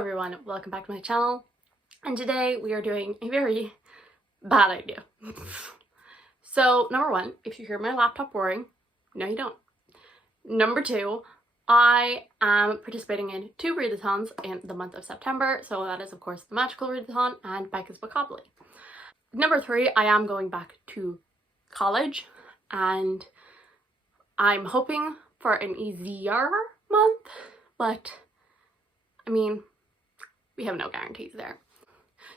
everyone, welcome back to my channel, and today we are doing a very bad idea. So, number one, if you hear my laptop whirring, no you don't. Number two, I am participating in 2 readathons in the month of September, so that is of course the Magical Readathon and Becca's Bookoplathon. Number 3, I am going back to college, and I'm hoping for an easier month, but I mean, we have no guarantees there.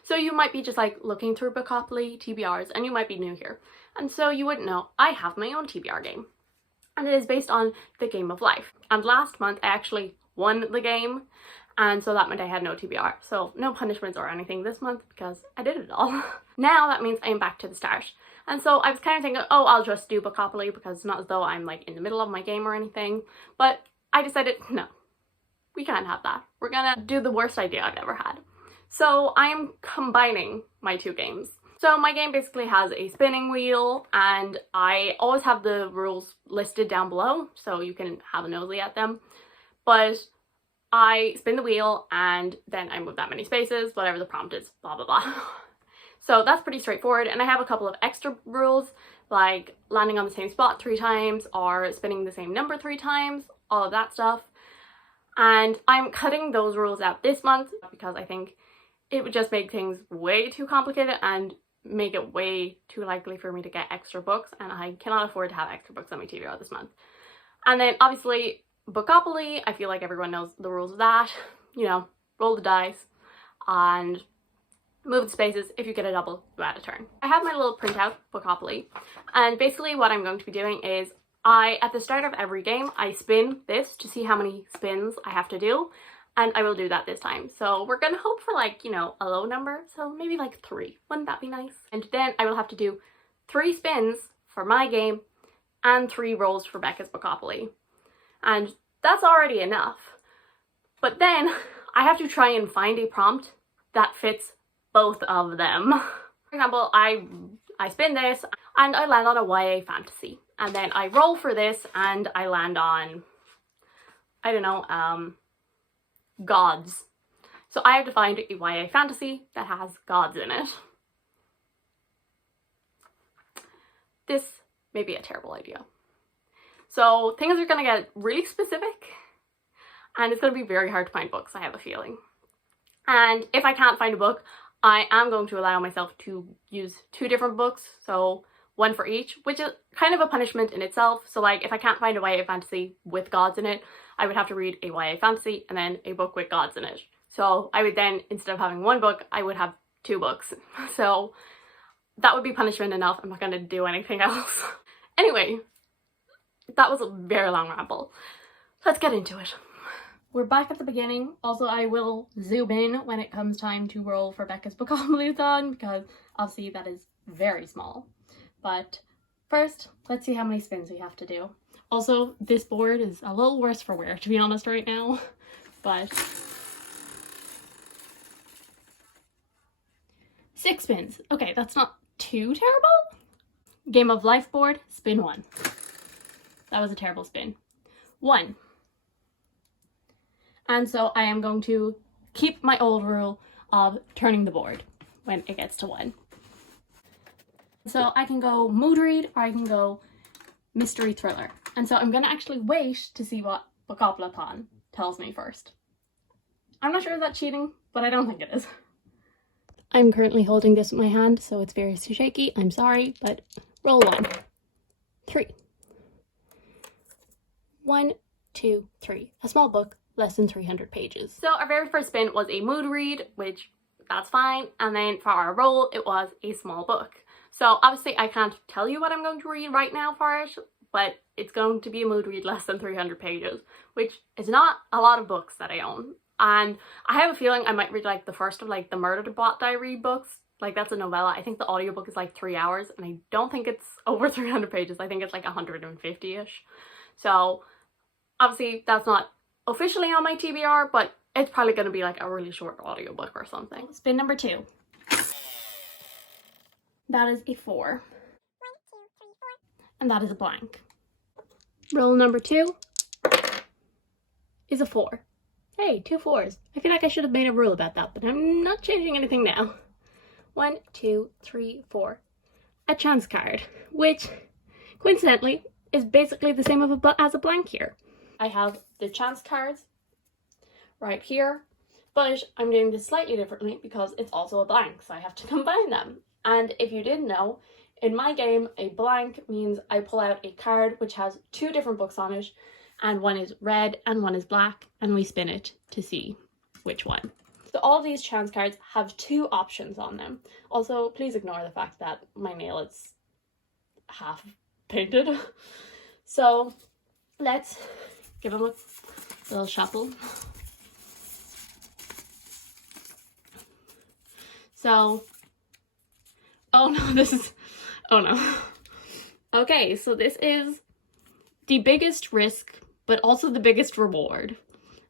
So you might be just like looking through Bookoplathon TBRs and you might be new here. And so you wouldn't know, I have my own TBR game. And it is based on the game of life. And last month I actually won the game. And so that meant I had no TBR. So no punishments or anything this month because I did it all. Now that means I'm back to the start. And so I was kind of thinking, oh, I'll just do Bookoplathon because it's not as though I'm like in the middle of my game or anything. But I decided, no. We can't have that. We're gonna do the worst idea I've ever had. So I'm combining my 2 games. So my game basically has a spinning wheel, and I always have the rules listed down below so you can have a nosy at them. But I spin the wheel and then I move that many spaces, whatever the prompt is, blah blah blah. So that's pretty straightforward, and I have a couple of extra rules like landing on the same spot 3 times or spinning the same number 3 times, all of that stuff. And I'm cutting those rules out this month because I think it would just make things way too complicated and make it way too likely for me to get extra books, and I cannot afford to have extra books on my TBR this month. And then obviously Bookoplathon, I feel like everyone knows the rules of that. You know, roll the dice and move the spaces. If you get a double, you add a turn. I have my little printout Bookoplathon, and basically what I'm going to be doing is at the start of every game, I spin this to see how many spins I have to do, and I will do that this time. So we're gonna hope for like, you know, a low number, so maybe like 3. Wouldn't that be nice? And then I will have to do 3 spins for my game and 3 rolls for Becca's Bookoplathon. And that's already enough. But then I have to try and find a prompt that fits both of them. For example, I spin this and I land on a YA fantasy. And then I roll for this and I land on, I don't know, gods. So I have to find a YA fantasy that has gods in it. This may be a terrible idea. So things are gonna get really specific, and it's gonna be very hard to find books, I have a feeling. And if I can't find a book, I am going to allow myself to use 2 different books, so 1 for each, which is kind of a punishment in itself. So like if I can't find a YA fantasy with gods in it, I would have to read a YA fantasy and then a book with gods in it. So I would then, instead of having 1 book, I would have 2 books. So that would be punishment enough. I'm not going to do anything else. Anyway, that was a very long ramble. Let's get into it. We're back at the beginning. Also, I will zoom in when it comes time to roll for Becca's Bookoplathon because obviously that is very small. But first, let's see how many spins we have to do. Also, this board is a little worse for wear, to be honest, right now. But 6 spins. Okay, that's not too terrible. Game of Life board, spin 1. That was a terrible spin. 1. And so I am going to keep my old rule of turning the board when it gets to 1. So I can go mood read or I can go mystery thriller. And so I'm going to actually wait to see what Bookoplathon tells me first. I'm not sure if that's cheating, but I don't think it is. I'm currently holding this with my hand, so it's very shaky. I'm sorry, but roll 1. 3. 1, 2, 3. A small book, less than 300 pages. So our very first spin was a mood read, which that's fine. And then for our roll, it was a small book. So obviously I can't tell you what I'm going to read right now for it, but it's going to be a mood read less than 300 pages, which is not a lot of books that I own. And I have a feeling I might read like the first of like the Murder Bot Diary books. Like that's a novella. I think the audiobook is like 3 hours, and I don't think it's over 300 pages. I think it's like 150-ish. So obviously that's not officially on my TBR, but it's probably going to be like a really short audiobook or something. Spin number 2. That is a 4. 1, 2, 3, 4. And that is a blank. Roll number 2 is a 4. Hey, 2 4s. I feel like I should have made a rule about that, but I'm not changing anything now. 1, 2, 3, 4. A chance card, which, coincidentally, is basically the same as a blank here. I have the chance cards right here, but I'm doing this slightly differently because it's also a blank, so I have to combine them. And if you didn't know, in my game, a blank means I pull out a card which has 2 different books on it, and one is red and one is black, and we spin it to see which one. So all these chance cards have 2 options on them. Also, please ignore the fact that my nail is half painted. So let's give them a little shuffle. So, oh no. Okay, so this is the biggest risk, but also the biggest reward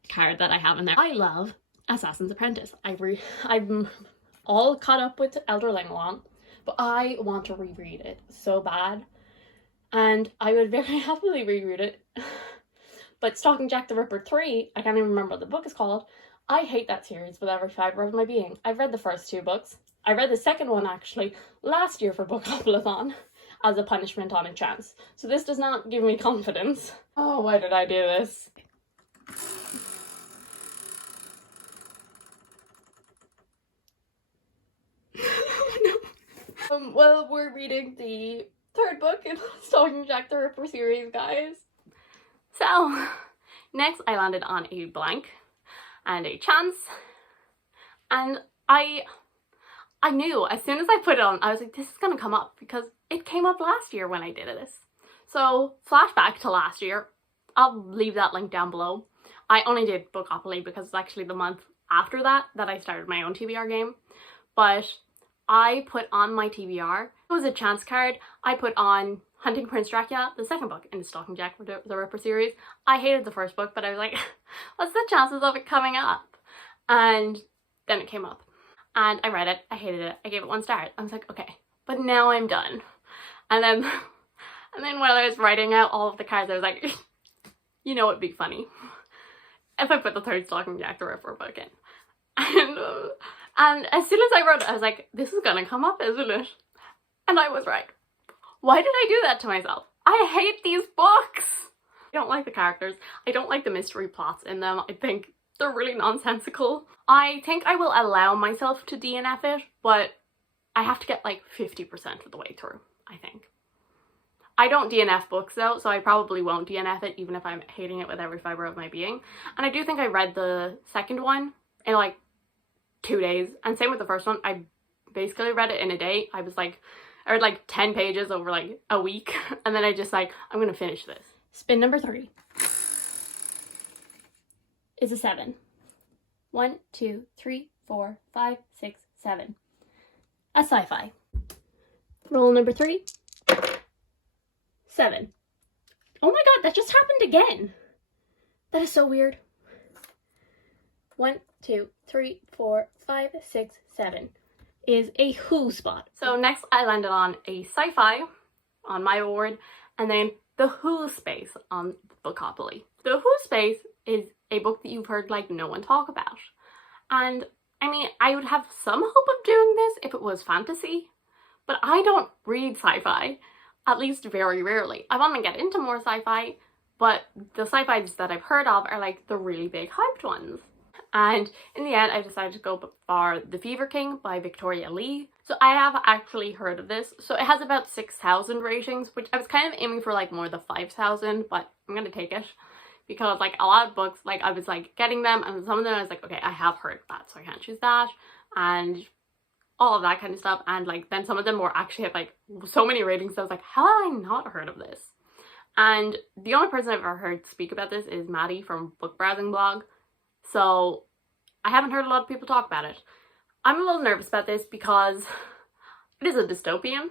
card that I have in there. I love Assassin's Apprentice. I'm all caught up with Elder Lingalong, but I want to reread it so bad, and I would very happily reread it. But Stalking Jack the Ripper 3, I can't even remember what the book is called. I hate that series with every fibre of my being. I've read the first 2 books. I read the second one actually last year for Bookoplathon as a punishment on a chance. So this does not give me confidence. Oh, why did I do this? No. Well, we're reading the 3rd book in Stalking Jack the Ripper series, guys. So, next I landed on a blank and a chance, and I knew as soon as I put it on, I was like, this is gonna come up because it came up last year when I did this. So, flashback to last year, I'll leave that link down below. I only did Bookoplathon because it's actually the month after that I started my own TBR game, but I put on my TBR, it was a chance card, I put on Hunting Prince Dracula, the 2nd book in the Stalking Jack the Ripper series. I hated the 1st book, but I was like, what's the chances of it coming up? And then it came up. And I read it, I hated it, I gave it 1 star. I was like, okay, but now I'm done. And then while I was writing out all of the cards, I was like, you know, it'd be funny if I put the 3rd Stalking Jack the Ripper book in. And as soon as I wrote it, I was like, this is gonna come up, isn't it? And I was right. Why did I do that to myself? I hate these books! I don't like the characters. I don't like the mystery plots in them. I think they're really nonsensical. I think I will allow myself to DNF it, but I have to get like 50% of the way through, I think. I don't DNF books though, so I probably won't DNF it even if I'm hating it with every fibre of my being. And I do think I read the 2nd one in like 2 days, and same with the 1st one. I basically read it in a day. I read like 10 pages over like a week, and then I just like, I'm gonna finish this. Spin number 3 is a 7. 1, 2, 3, 4, 5, 6, 7. A sci-fi. Roll number 3. 7. Oh my god, that just happened again. That is so weird. 1, 2, 3, 4, 5, 6, 7. Is a Who spot. So next I landed on a sci-fi on my award, and then the Who space on Bookoplathon. The Who space is a book that you've heard like no one talk about. And I mean, I would have some hope of doing this if it was fantasy, but I don't read sci-fi, at least very rarely. I want to get into more sci-fi, but the sci-fis that I've heard of are like the really big hyped ones. And in the end, I decided to go for The Fever King by Victoria Lee. So I have actually heard of this. So it has about 6,000 ratings, which I was kind of aiming for like more the 5,000, but I'm gonna take it. Because like a lot of books, like I was like getting them, and some of them I was like, okay, I have heard of that, so I can't choose that. And all of that kind of stuff. And like then some of them were actually had like so many ratings, so I was like, how have I not heard of this? And the only person I've ever heard speak about this is Maddie from Book Browsing Blog. So I haven't heard a lot of people talk about it. I'm a little nervous about this because it is a dystopian.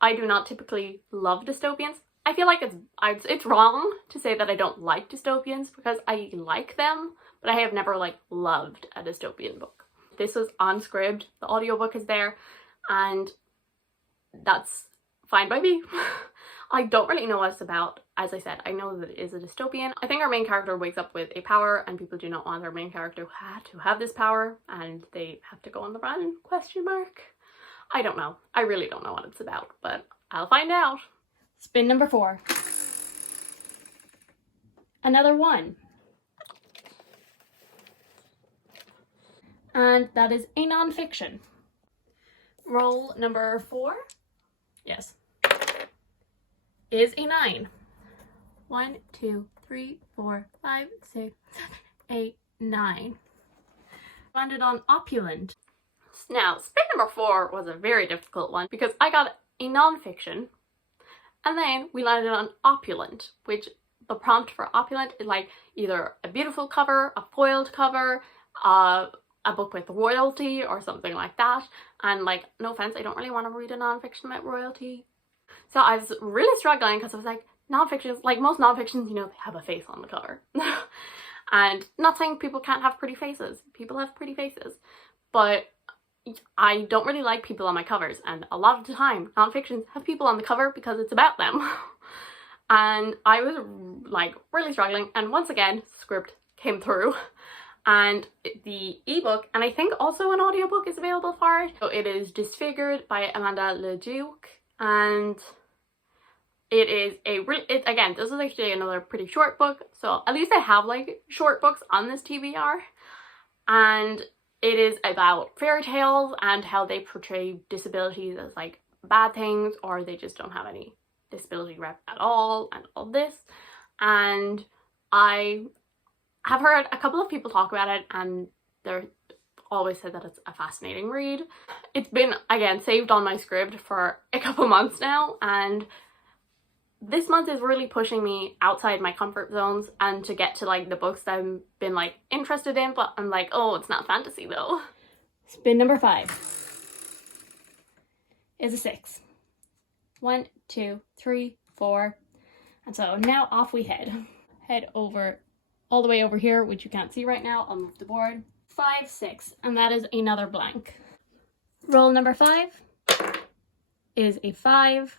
I do not typically love dystopians. I feel like it's wrong to say that I don't like dystopians because I like them, but I have never like loved a dystopian book. This was on SCRIBD, the audiobook is there, and that's fine by me. I don't really know what it's about. As I said, I know that it is a dystopian. I think our main character wakes up with a power and people do not want their main character to have this power and they have to go on the run, question mark. I don't know. I really don't know what it's about, but I'll find out. Spin number 4. Another 1. And that is a non-fiction. Roll number 4. Yes. Is a 9. 1, 2, 3, 4, 5, 6, 7, 8, 9. Landed on opulent. Now, spin number 4 was a very difficult one because I got a non-fiction and then we landed on opulent, which the prompt for opulent is like either a beautiful cover, a foiled cover, a book with royalty or something like that. And like, no offense, I don't really want to read a non-fiction about royalty. So I was really struggling because I was like, non-fictions, like most non-fictions, you know, they have a face on the cover. And not saying people can't have pretty faces. People have pretty faces. But I don't really like people on my covers. And a lot of the time, non-fictions have people on the cover because it's about them. And I was like really struggling. And once again, SCRIBD came through. And the ebook, and I think also an audiobook is available for it. So it is Disfigured by Amanda Leduc. And it is again, this is actually another pretty short book, so at least I have like short books on this TBR, and it is about fairy tales and how they portray disabilities as like bad things, or they just don't have any disability rep at all, and all this. And I have heard a couple of people talk about it, and they're always said that it's a fascinating read. It's been, again, saved on my SCRIBD for a couple months now, and this month is really pushing me outside my comfort zones and to get to like the books that I've been like interested in, but I'm like, oh, it's not fantasy though. Spin number 5 is a 6. 1, 2, 3, 4. And so now off we head. Head over all the way over here, which you can't see right now. I'll move the board. 5, 6, and that is another blank. Roll number 5 is a 5.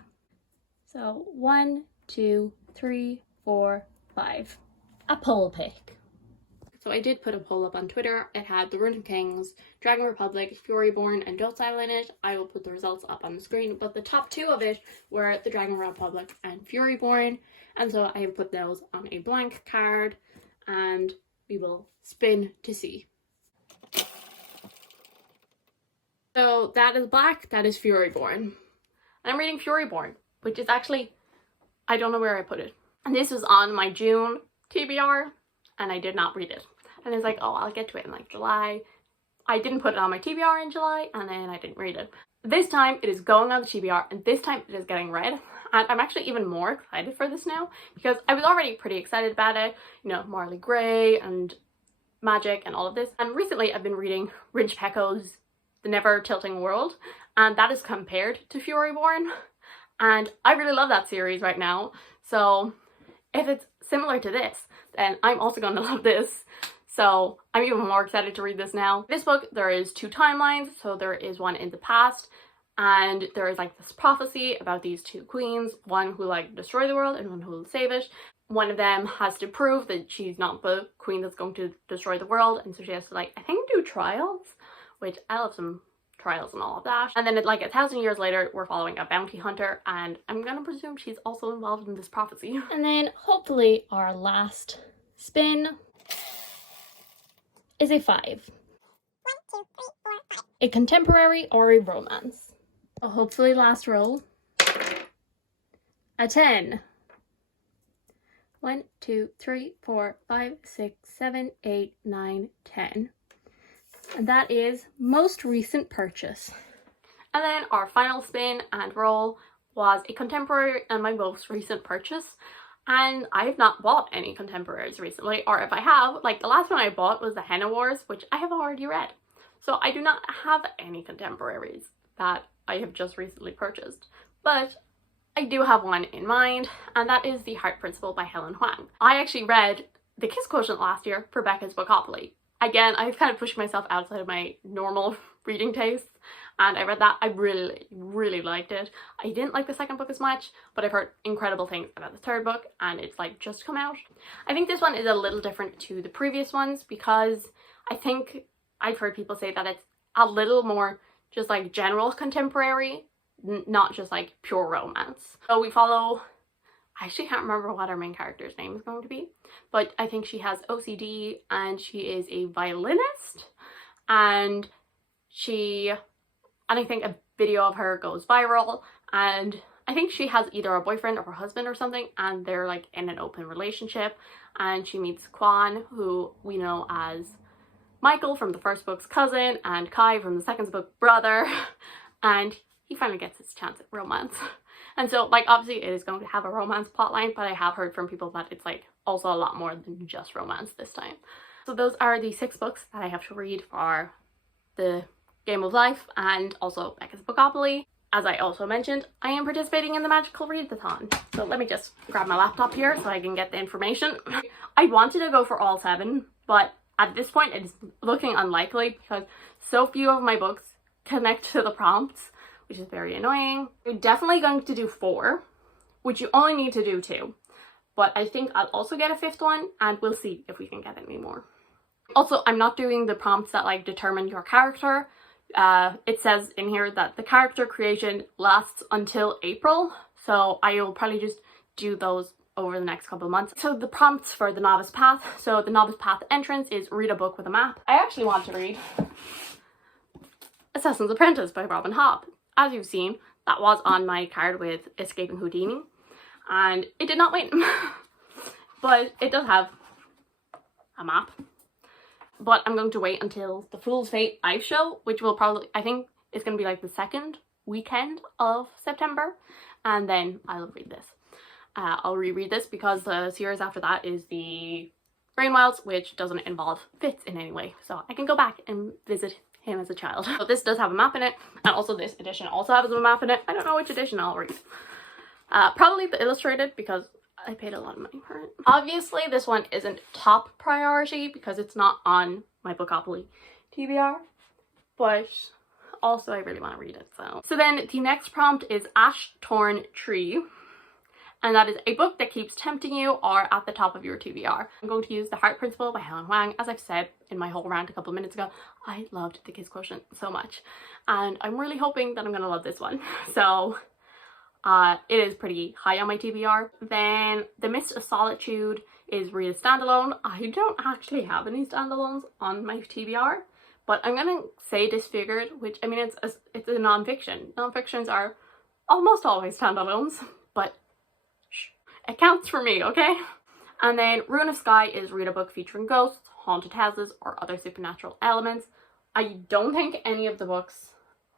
So 1, 2, 3, 4, 5. A poll pick. So I did put a poll up on Twitter. It had the Rune Kings, Dragon Republic, Furyborn, and Docile in it. I will put the results up on the screen, but the top 2 of it were the Dragon Republic and Furyborn, and so I have put those on a blank card, and we will spin to see. So that is black, that is Furyborn. And I'm reading Furyborn, which is actually, I don't know where I put it. And this was on my June TBR, and I did not read it. And I was like, oh, I'll get to it in like July. I didn't put it on my TBR in July, and then I didn't read it. This time it is going on the TBR, and this time it is getting read. And I'm actually even more excited for this now, because I was already pretty excited about it. You know, Marley Gray and magic and all of this. And recently I've been reading Rinch Pecco's The Never Tilting World, and that is compared to Furyborn. And I really love that series right now. So if it's similar to this, then I'm also going to love this. So I'm even more excited to read this now. This book, there is 2 timelines. So there is one in the past, and there is like this prophecy about these 2 queens, one who like destroy the world and one who will save it. One of them has to prove that she's not the queen that's going to destroy the world, and so she has to like, I think, do trials, which I love some trials and all of that. And then like 1,000 years later, we're following a bounty hunter, and I'm gonna presume she's also involved in this prophecy. And then hopefully our last spin is a 5. 1, 2, 3, 4, 5. A contemporary or a romance. So hopefully last roll. A 10. 1, 2, 3, 4, 5, 6, 7, 8, 9, 10. And that is most recent purchase. And then our final spin and roll was a contemporary and my most recent purchase. And I have not bought any contemporaries recently, or if I have, like the last one I bought was the Henna Wars, which I have already read. So I do not have any contemporaries that I have just recently purchased. But I do have one in mind, and that is The Heart Principle by Helen Huang. I actually read The Kiss Quotient last year for Becca's Bookoplathon. Again, I've kind of pushed myself outside of my normal reading taste, and I read that. I really, really liked it. I didn't like the second book as much, but I've heard incredible things about the third book, and it's like just come out. I think this one is a little different to the previous ones because I think I've heard people say that it's a little more just like general contemporary, not just like pure romance. So we follow, I actually can't remember what our main character's name is going to be, but I think she has OCD and she is a violinist, and I think a video of her goes viral, and I think she has either a boyfriend or her husband or something, and they're like in an open relationship, and she meets Kwan, who we know as Michael from the first book's cousin and Kai from the second book brother, and he finally gets his chance at romance. And so like obviously it is going to have a romance plotline, but I have heard from people that it's like also a lot more than just romance this time. So those are the 6 books that I have to read for the Game of Life and also Becca's Bookopoly. As I also mentioned, I am participating in the magical readathon. So let me just grab my laptop here so I can get the information. I wanted to go for all 7, but at this point it's looking unlikely because so few of my books connect to the prompts, which is very annoying. We're definitely going to do 4, which you only need to do 2. But I think I'll also get a 5th one, and we'll see if we can get any more. Also, I'm not doing the prompts that like determine your character. It says in here that the character creation lasts until April, so I will probably just do those over the next couple of months. So the prompts for the novice path. So the novice path entrance is read a book with a map. I actually want to read Assassin's Apprentice by Robin Hobb. As you've seen, that was on my card with Escaping Houdini, and it did not win. But it does have a map. But I'm going to wait until the Fool's Fate live show, which will probably, I think, is going to be like the 2nd weekend of September, and then I'll read this. I'll reread this because the series after that is the Rain Wilds, which doesn't involve Fitz in any way, so I can go back and visit him as a child. So this does have a map in it, and also this edition also has a map in it. I don't know which edition I'll read. Probably the illustrated because I paid a lot of money for it. Obviously this one isn't top priority because it's not on my Bookopoly TBR, but also I really want to read it. So then the next prompt is Ash Torn Tree, and that is a book that keeps tempting you or at the top of your TBR. I'm going to use The Heart Principle by Helen Wang. As I've said in my whole rant a couple of minutes ago, I loved The Kiss Quotient so much, and I'm really hoping that I'm gonna love this one. So it is pretty high on my TBR. Then The Mist of Solitude is read a standalone. I don't actually have any standalones on my TBR, but I'm gonna say Disfigured, which I mean it's a non-fiction. Non-fictions are almost always standalones, but it counts for me, okay? And then Rune of Sky is read a book featuring ghosts, haunted houses, or other supernatural elements. I don't think any of the books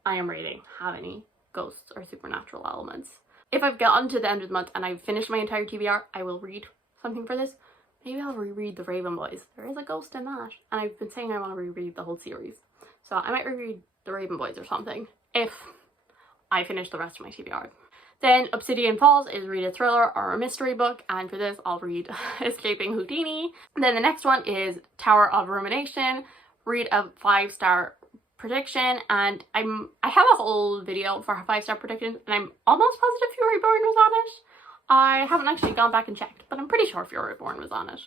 I am reading have any ghosts or supernatural elements. If I've gotten to the end of the month and I've finished my entire TBR, I will read something for this. Maybe I'll reread The Raven Boys. There is a ghost in that, and I've been saying I want to reread the whole series. So I might reread The Raven Boys or something if I finish the rest of my TBR. Then Obsidian Falls is read a thriller or a mystery book, and for this I'll read Escaping Houdini. Then the next one is Tower of Rumination, read a 5-star prediction, and I have a whole video for 5-star predictions, and I'm almost positive Fury Born was on it. I haven't actually gone back and checked, but I'm pretty sure Fury Born was on it,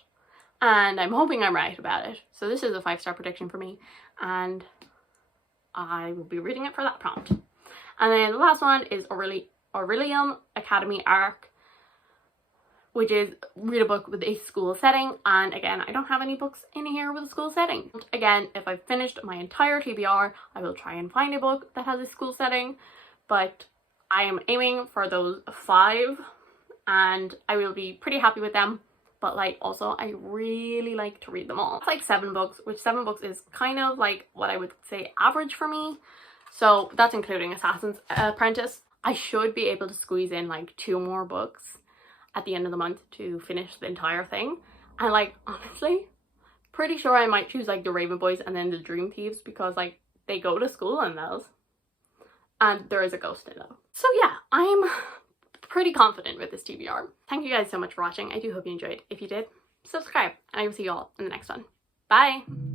and I'm hoping I'm right about it. So this is a 5-star prediction for me, and I will be reading it for that prompt. And then the last one is Aurelium Academy Arc, which is read a book with a school setting, and again I don't have any books in here with a school setting. Again, if I've finished my entire TBR, I will try and find a book that has a school setting, but I am aiming for those 5 and I will be pretty happy with them. But like also I really like to read them all. It's like 7 books, which 7 books is kind of like what I would say average for me, so that's including Assassin's Apprentice. I should be able to squeeze in like 2 more books at the end of the month to finish the entire thing. And like honestly, pretty sure I might choose like The Raven Boys and then The Dream Thieves, because like they go to school in those and there is a ghost in them. So yeah, I'm pretty confident with this TBR. Thank you guys so much for watching. I do hope you enjoyed. If you did, subscribe, and I will see you all in the next one. Bye!